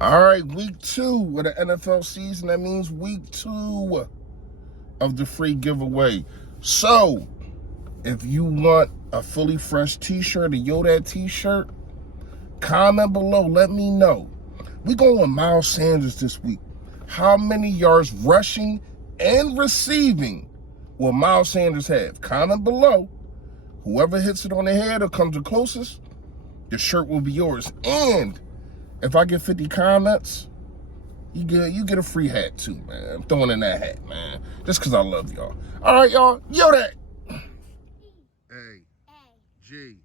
All right, week 2 of the NFL season. That means week 2 of the free giveaway. So, if you want a fully fresh t-shirt, a Yoda t-shirt, comment below. Let me know. We're going with Miles Sanders this week. How many yards rushing and receiving will Miles Sanders have? Comment below. Whoever hits it on the head or comes the closest, the shirt will be yours. And if I get 50 comments, you get a free hat too, man. I'm throwing in that hat, man. Just because I love y'all. All right, y'all. Yo, that. A-G-L-E-S.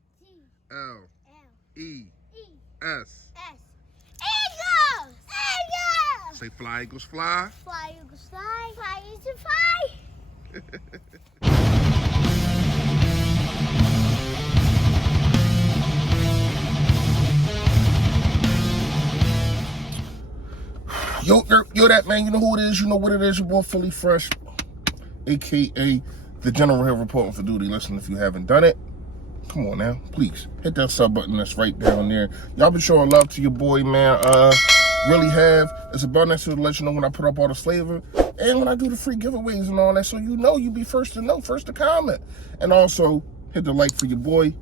Eagles! Eagles! Say fly, Eagles, fly. Fly, Eagles, fly. Fly, Eagles, fly. Yo, that, man. You know who it is. You know what it is. Your boy, Philly Fresh, a.k.a. the General here reporting for duty. Listen, if you haven't done it, come on now. Please, hit that sub button that's right down there. Y'all been showing love to your boy, man. Really have. It's a button next to let you know when I put up all the flavor and when I do the free giveaways and all that. So you know you be first to know, first to comment. And also, hit the like for your boy.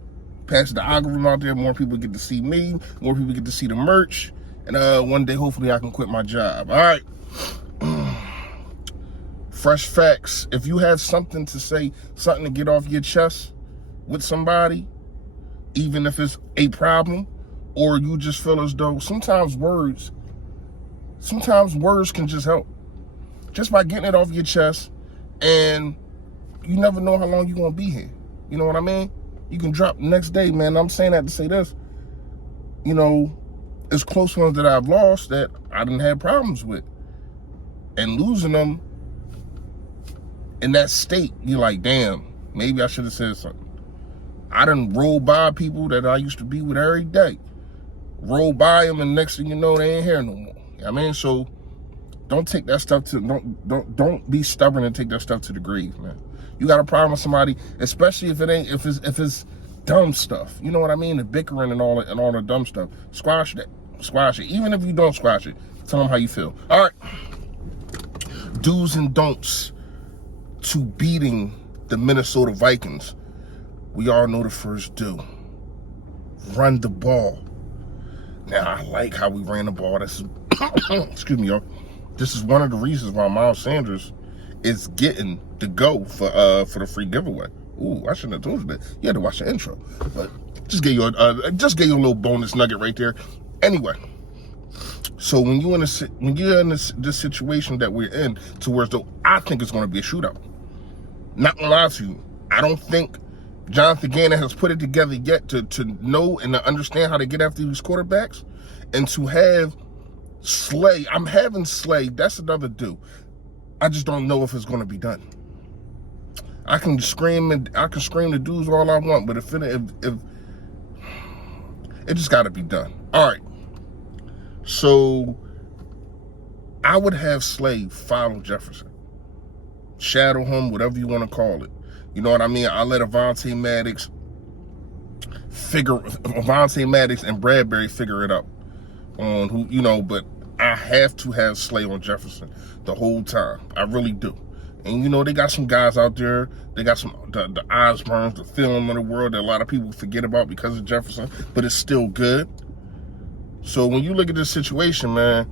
Pass the algorithm out there. More people get to see me. More people get to see the merch. And one day, hopefully, I can quit my job. All right. Fresh facts. If you have something to say, something to get off your chest with somebody, even if it's a problem, or you just feel as though sometimes words can just help. Just by getting it off your chest, and you never know how long you're going to be here. You know what I mean? You can drop the next day, man. I'm saying that to say this. You know, it's close ones that I've lost that I didn't have problems with. And losing them in that state, you're like, damn, maybe I should have said something. I done rolled by people that I used to be with every day. Roll by them, and next thing you know, they ain't here no more. You know what I mean? So don't take that stuff to, don't be stubborn and take that stuff to the grave, man. You got a problem with somebody, especially if it's dumb stuff. You know what I mean? The bickering and all the dumb stuff. Squash that. Squash it. Even if you don't squash it, tell them how you feel. All right. Do's and don'ts to beating the Minnesota Vikings. We all know the first do. Run the ball. Now, I like how we ran the ball. That's excuse me, y'all. This is one of the reasons why Miles Sanders is getting the go for the free giveaway. Ooh, I shouldn't have told you that. You had to watch the intro, but just gave you a little bonus nugget right there. Anyway, so when you're in this situation that we're in, to where though I think it's going to be a shootout. Not gonna lie to you, I don't think Jonathan Gannon has put it together yet to know and to understand how to get after these quarterbacks, and to have Slay. I'm having Slay. That's another do. I just don't know if it's going to be done. I can scream the dudes all I want, but if it just got to be done. All right. So I would have Slay follow Jefferson, shadow him, whatever you want to call it. You know what I mean? I let Avonte Maddox and Bradbury figure it out on who, you know, but I have to have Slay on Jefferson the whole time. I really do. And, you know, they got some guys out there. They got some, the Osborns, the film of the world that a lot of people forget about because of Jefferson, but it's still good. So when you look at this situation, man,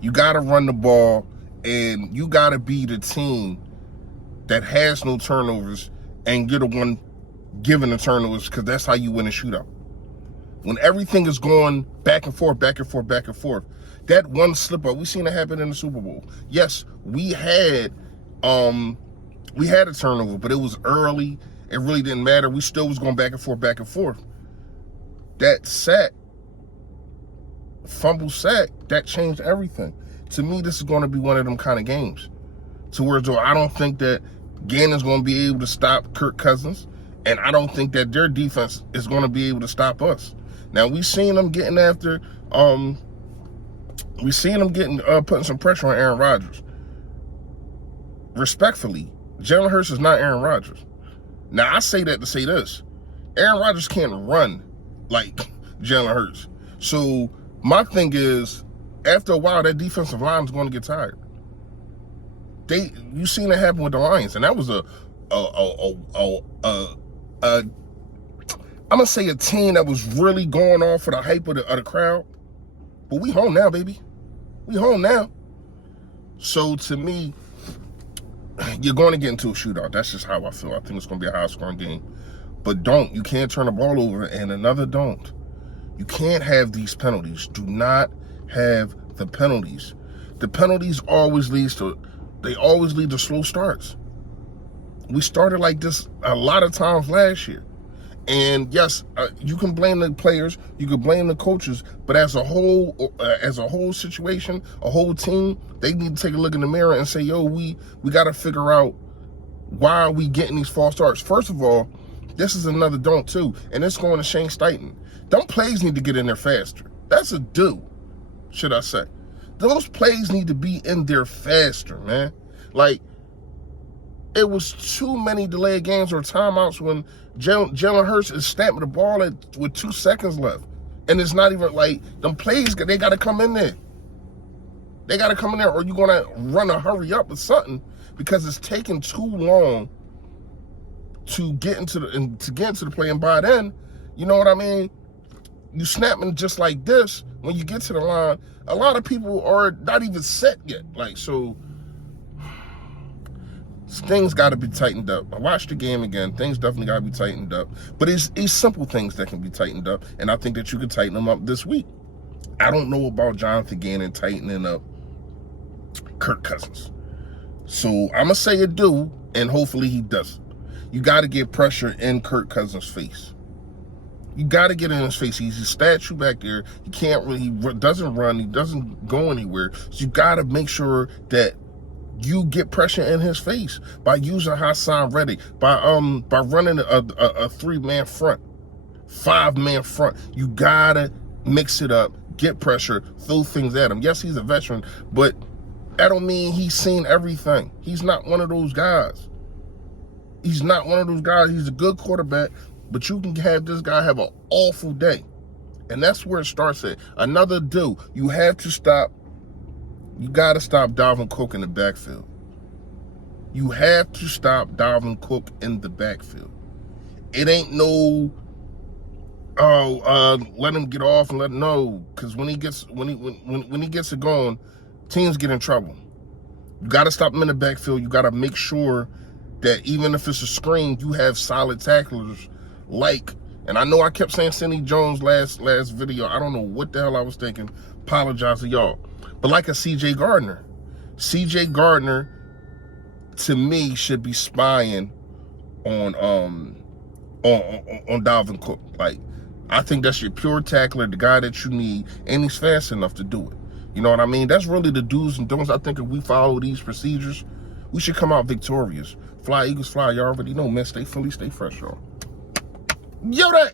you got to run the ball, and you got to be the team that has no turnovers, and you're the one giving the turnovers, because that's how you win a shootout. When everything is going back and forth, back and forth, back and forth, that one slip up, we seen it happen in the Super Bowl. Yes, we had a turnover, but it was early. It really didn't matter. We still was going back and forth, back and forth. That fumble sack, that changed everything. To me, this is going to be one of them kind of games. To where I don't think that Gannon's going to be able to stop Kirk Cousins, and I don't think that their defense is going to be able to stop us. Now, we've seen them getting after, putting some pressure on Aaron Rodgers. Respectfully, Jalen Hurts is not Aaron Rodgers. Now, I say that to say this. Aaron Rodgers can't run like Jalen Hurts. So My thing is, after a while, that defensive line is going to get tired. You seen it happen with the Lions, and that was I'm gonna say a team that was really going off for the hype of the crowd. But we home now, baby. We home now. So to me, you're going to get into a shootout. That's just how I feel. I think it's going to be a high-scoring game. But you can't turn the ball over. And another don't. You can't have these penalties. Do not have the penalties. The penalties always lead to slow starts. We started like this a lot of times last year. And yes, you can blame the players, you can blame the coaches, but as a whole situation, a whole team, they need to take a look in the mirror and say, yo, we got to figure out why are we getting these false starts. First of all, this is another don't too, and it's going to Shane Steichen. Them plays need to get in there faster. That's a do, should I say. Those plays need to be in there faster, man. Like, it was too many delayed games or timeouts when Jalen Hurts is snapping the ball with 2 seconds left. And it's not even like, them plays, they got to come in there. They got to come in there, or you're going to run a hurry up or something, because it's taking too long to get into the play. And by then, you know what I mean? You snapping just like this, when you get to the line, a lot of people are not even set yet. Like, so things got to be tightened up. I watched the game again. Things definitely got to be tightened up. But it's simple things that can be tightened up, and I think that you can tighten them up this week. I don't know about Jonathan Gannon tightening up Kirk Cousins. So I'm going to say it do, and hopefully he doesn't. You got to get pressure in Kirk Cousins' face. You got to get in his face. He's a statue back there. He can't really, he doesn't run. He doesn't go anywhere. So you got to make sure that you get pressure in his face by using Hassan Reddick, by running a 3-man front, 5-man front. You gotta mix it up, get pressure, throw things at him. Yes, he's a veteran, but that don't mean he's seen everything. He's not one of those guys. He's not one of those guys. He's a good quarterback, but you can have this guy have an awful day. And that's where it starts at. Another do. You have to stop. You got to stop Dalvin Cook in the backfield. You have to stop Dalvin Cook in the backfield. It ain't no, let him get off and let him know, because when he gets it going, teams get in trouble. You got to stop him in the backfield. You got to make sure that even if it's a screen, you have solid tacklers like, and I know I kept saying Sidney Jones last video. I don't know what the hell I was thinking. Apologize to y'all. But like a C.J. Gardner. C.J. Gardner, to me, should be spying on Dalvin Cook. Like, I think that's your pure tackler, the guy that you need, and he's fast enough to do it. You know what I mean? That's really the do's and don'ts. I think if we follow these procedures, we should come out victorious. Fly, Eagles, fly. You already know, man. Stay Philly, stay fresh, y'all. Yo, that.